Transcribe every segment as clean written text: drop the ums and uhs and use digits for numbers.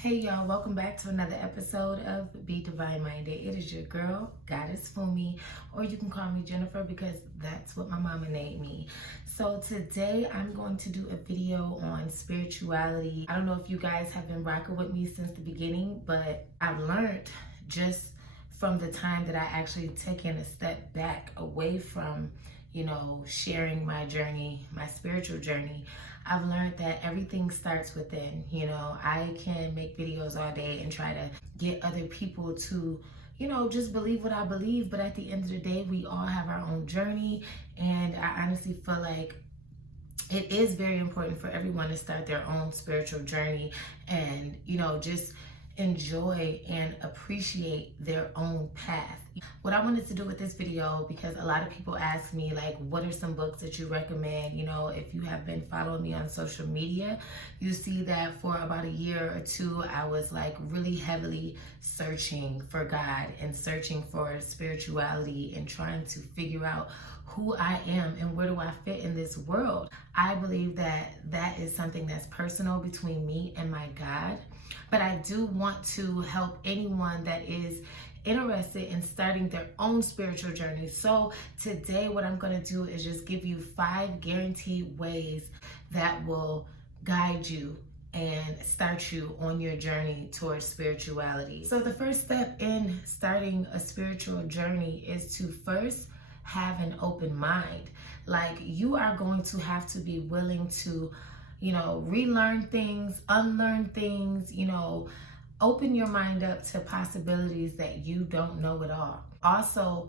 Hey y'all, welcome back to another episode of BeDivine Minded. It is your girl, Goddess Fumi, or you can call me Jennifer because that's what my mama named me. So today I'm going to do a video on spirituality. I don't know if you guys have been rocking with me since the beginning, but I've learned just from the time that I actually taken a step back away from, sharing my journey, my spiritual journey. I've learned that everything starts within. I can make videos all day and try to get other people to, just believe what I believe. But at the end of the day, we all have our own journey. And I honestly feel like it is very important for everyone to start their own spiritual journey and, just enjoy and appreciate their own path. What I wanted to do with this video, because a lot of people ask me, like, what are some books that you recommend? If you have been following me on social media, you see that for about a year or two, I was like really heavily searching for God and searching for spirituality and trying to figure out who I am and where do I fit in this world. I believe that that is something that's personal between me and my God. But I do want to help anyone that is interested in starting their own spiritual journey. So today what I'm going to do is just give you 5 guaranteed ways that will guide you and start you on your journey towards spirituality. So the first step in starting a spiritual journey is to first have an open mind. Like, you are going to have to be willing to relearn things, unlearn things, open your mind up to possibilities that you don't know at all. Also,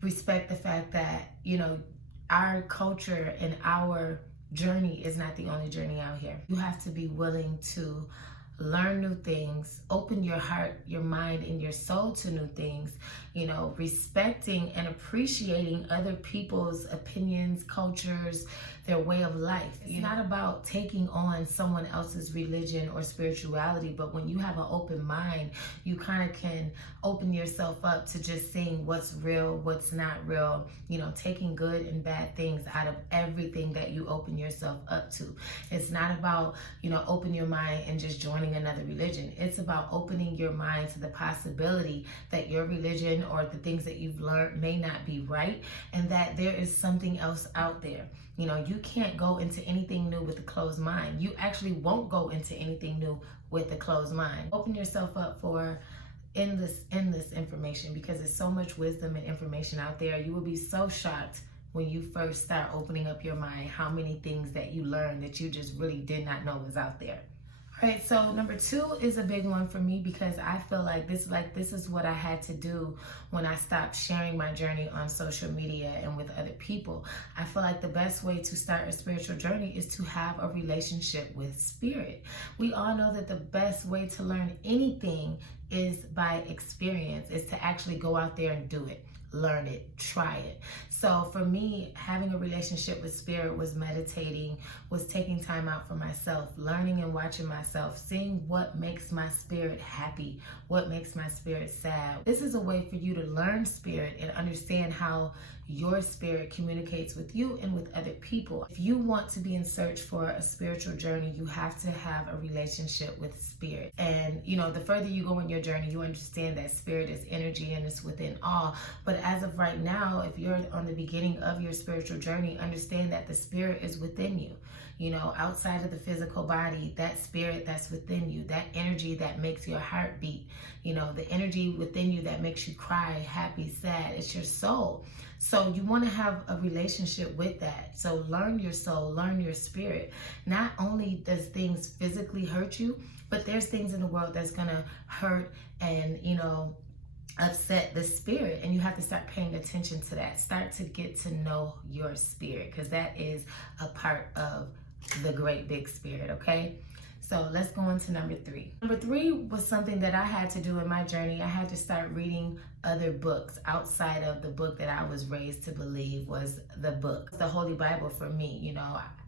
respect the fact that, our culture and our journey is not the only journey out here. You have to be willing to learn new things, open your heart, your mind, and your soul to new things, respecting and appreciating other people's opinions, cultures, their way of life. It's not about taking on someone else's religion or spirituality, but when you have an open mind, you kind of can open yourself up to just seeing what's real, what's not real, taking good and bad things out of everything that you open yourself up to. It's not about, open your mind and just joining another religion. It's about opening your mind to the possibility that your religion or the things that you've learned may not be right, and that there is something else out there. You can't go into anything new with a closed mind. You actually won't go into anything new with a closed mind. Open yourself up for endless information, because there's so much wisdom and information out there. You will be so shocked when you first start opening up your mind how many things that you learn that you just really did not know was out there. All right, so number 2 is a big one for me, because I feel like this is what I had to do when I stopped sharing my journey on social media and with other people. I feel like the best way to start a spiritual journey is to have a relationship with spirit. We all know that the best way to learn anything is by experience, is to actually go out there and do it. Learn it, try it. So for me, having a relationship with spirit was meditating, was taking time out for myself, learning and watching myself, seeing what makes my spirit happy, what makes my spirit sad. This is a way for you to learn spirit and understand how your spirit communicates with you and with other people. If you want to be in search for a spiritual journey, you have to have a relationship with spirit. And the further you go in your journey, you understand that spirit is energy and it's within all. But as of right now, if you're on the beginning of your spiritual journey, understand that the spirit is within you. Outside of the physical body, that spirit that's within you, that energy that makes your heart beat, the energy within you that makes you cry, happy, sad, it's your soul. So you want to have a relationship with that. So learn your soul, learn your spirit. Not only does things physically hurt you, but there's things in the world that's going to hurt and, upset the spirit, and you have to start paying attention to that. Start to get to know your spirit, because that is a part of the great big spirit, okay? So let's go on to number 3. Number 3 was something that I had to do in my journey. I had to start reading other books outside of the book that I was raised to believe was the book, the Holy Bible for me.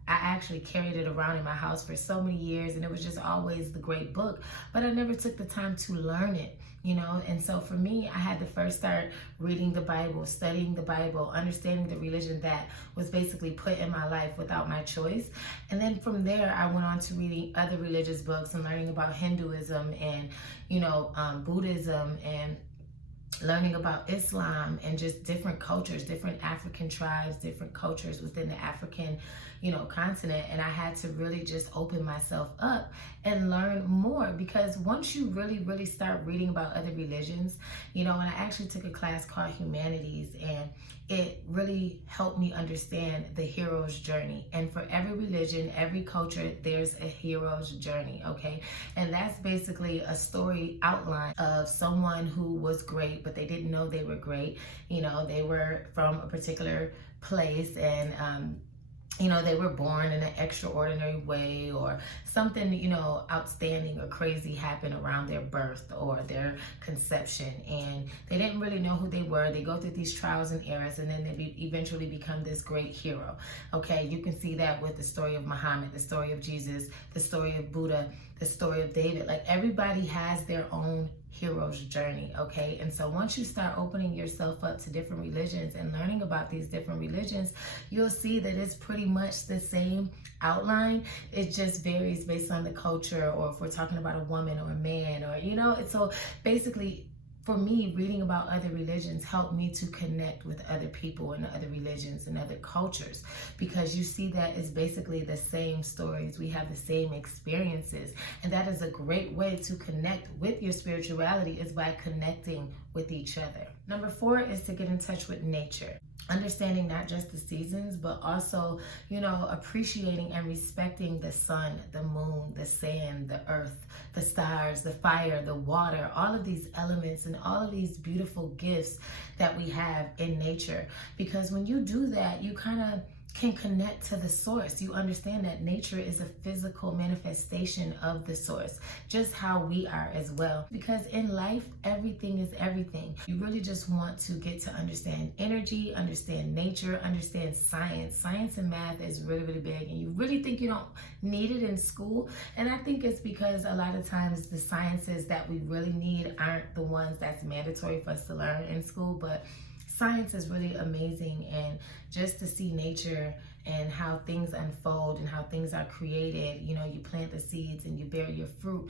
I actually carried it around in my house for so many years, and it was just always the great book, but I never took the time to learn it, you know. And so for me, I had to first start reading the Bible, studying the Bible, understanding the religion that was basically put in my life without my choice. And then from there, I went on to reading other religious books and learning about Hinduism and, you know, Buddhism, and learning about Islam and just different cultures, different African tribes, different cultures within the African, you know, continent. And I had to really just open myself up and learn more, because once you really start reading about other religions, you know, and I actually took a class called Humanities, and it really helped me understand the hero's journey. And for every religion, every culture, there's a hero's journey, okay? And that's basically a story outline of someone who was great, but they didn't know they were great. You know, they were from a particular place, and you know, they were born in an extraordinary way, or something, you know, outstanding or crazy happened around their birth or their conception, and they didn't really know who they were. They go through these trials and errors, and then they eventually become this great hero. Okay, you can see that with the story of Muhammad, the story of Jesus, the story of Buddha, the story of David. Like, everybody has their own hero's journey, okay? And so once you start opening yourself up to different religions and learning about these different religions, you'll see that it's pretty much the same outline. It just varies based on the culture, or if we're talking about a woman or a man, or, you know. And so basically, for me, reading about other religions helped me to connect with other people and other religions and other cultures, because you see that it's basically the same stories. We have the same experiences, and that is a great way to connect with your spirituality, is by connecting with each other. Number 4 is to get in touch with nature. Understanding not just the seasons, but also, you know, appreciating and respecting the sun, the moon, the sand, the earth, the stars, the fire, the water, all of these elements and all of these beautiful gifts that we have in nature. Because when you do that, you kind of can connect to the source. You understand that nature is a physical manifestation of the source, just how we are as well. Because in life, everything is everything. You really just want to get to understand energy, understand nature, understand science. Science and math is really big, and you really think you don't need it in school. And I think it's because a lot of times the sciences that we really need aren't the ones that's mandatory for us to learn in school. But science is really amazing, and just to see nature and how things unfold and how things are created. You know, you plant the seeds and you bear your fruit.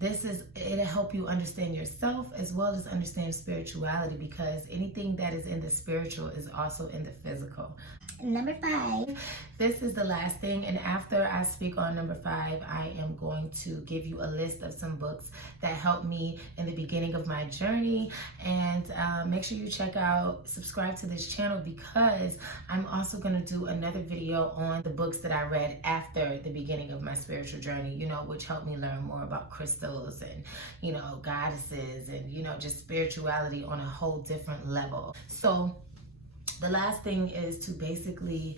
It'll help you understand yourself as well as understand spirituality, because anything that is in the spiritual is also in the physical. Number 5. This is the last thing, and after I speak on number 5, I am going to give you a list of some books that helped me in the beginning of my journey. And make sure you subscribe to this channel, because I'm also going to do another video on the books that I read after the beginning of my spiritual journey, you know, which helped me learn more about crystals and, you know, goddesses, and, you know, just spirituality on a whole different level. So the last thing is to basically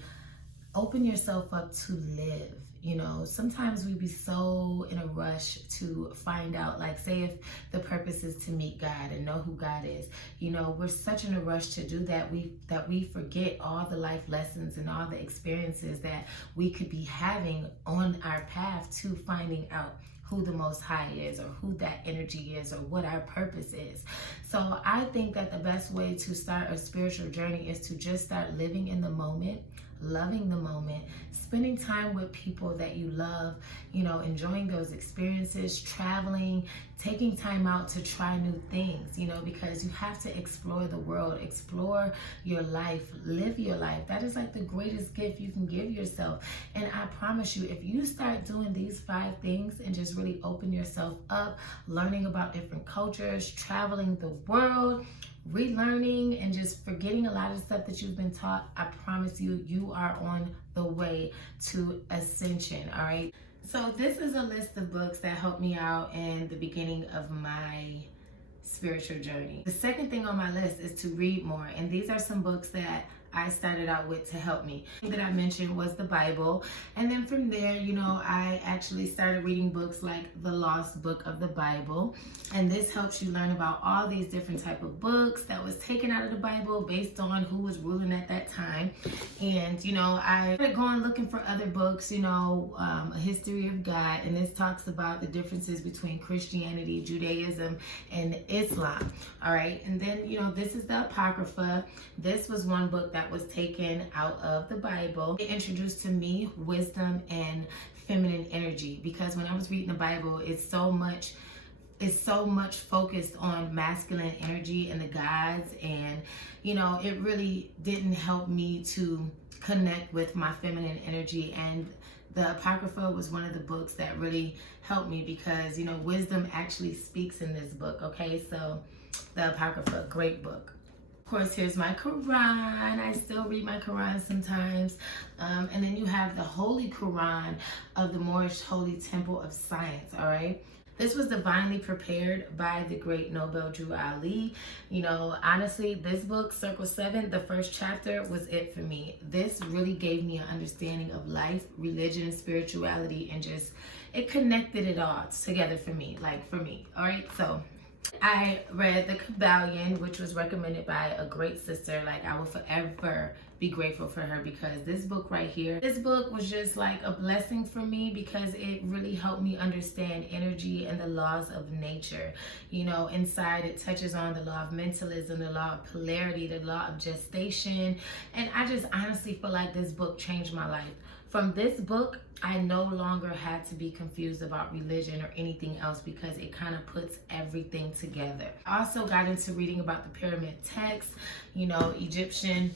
open yourself up to live. You know, sometimes we be so in a rush to find out, like, say if the purpose is to meet God and know who God is, you know, we're such in a rush to do that we forget all the life lessons and all the experiences that we could be having on our path to finding out who the Most High is, or who that energy is, or what our purpose is. So I think that the best way to start a spiritual journey is to just start living in the moment, loving the moment, spending time with people that you love, you know, enjoying those experiences, traveling, taking time out to try new things, you know, because you have to explore the world, explore your life, live your life. That is like the greatest gift you can give yourself. And I promise you, if you start doing these 5 things and just really open yourself up, learning about different cultures, traveling the world, relearning, and just forgetting a lot of stuff that you've been taught, I promise you, you are on the way to ascension, all right? So this is a list of books that helped me out in the beginning of my spiritual journey. The second thing on my list is to read more, and these are some books that I started out with to help me. That I mentioned was the Bible. And then from there, I actually started reading books like The Lost Book of the Bible. And this helps you learn about all these different type of books that was taken out of the Bible based on who was ruling at that time. And, I started going looking for other books, A History of God. And this talks about the differences between Christianity, Judaism, and Islam. All right. And then, this is the Apocrypha. This was one book that was taken out of the Bible. It introduced to me wisdom and feminine energy, because when I was reading the Bible, it's so much focused on masculine energy and the gods, and it really didn't help me to connect with my feminine energy. And the Apocrypha was one of the books that really helped me, because wisdom actually speaks in this book. Okay, so the Apocrypha, great book. Of course, here's my Quran. I still read my Quran sometimes. And then you have the Holy Quran of the Moorish Holy Temple of Science, all right? This was divinely prepared by the great Nobel Drew Ali. Honestly, this book, Circle 7, the first chapter was it for me. This really gave me an understanding of life, religion, and spirituality, and it connected it all together for me, all right? So I read The Kabbalion, which was recommended by a great sister. I will forever be grateful for her, because this book right here, this book was just like a blessing for me, because it really helped me understand energy and the laws of nature. Inside it touches on the law of mentalism, the law of polarity, the law of gestation. And I just honestly feel like this book changed my life. From this book, I no longer had to be confused about religion or anything else, because it kind of puts everything together. I also got into reading about the pyramid texts, Egyptian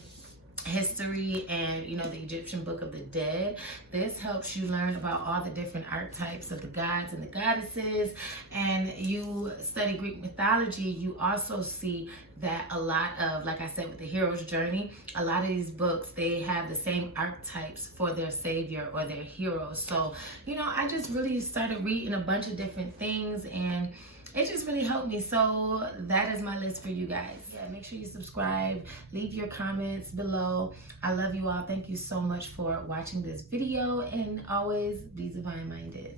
history, and the Egyptian Book of the Dead. This helps you learn about all the different archetypes of the gods and the goddesses. And you study Greek mythology, you also see that a lot of, like I said, with the hero's journey, a lot of these books, they have the same archetypes for their savior or their hero. So I just really started reading a bunch of different things, and it just really helped me. So that is my list for you guys. Yeah, make sure you subscribe, leave your comments below. I love you all. Thank you so much for watching this video, and always be divine minded.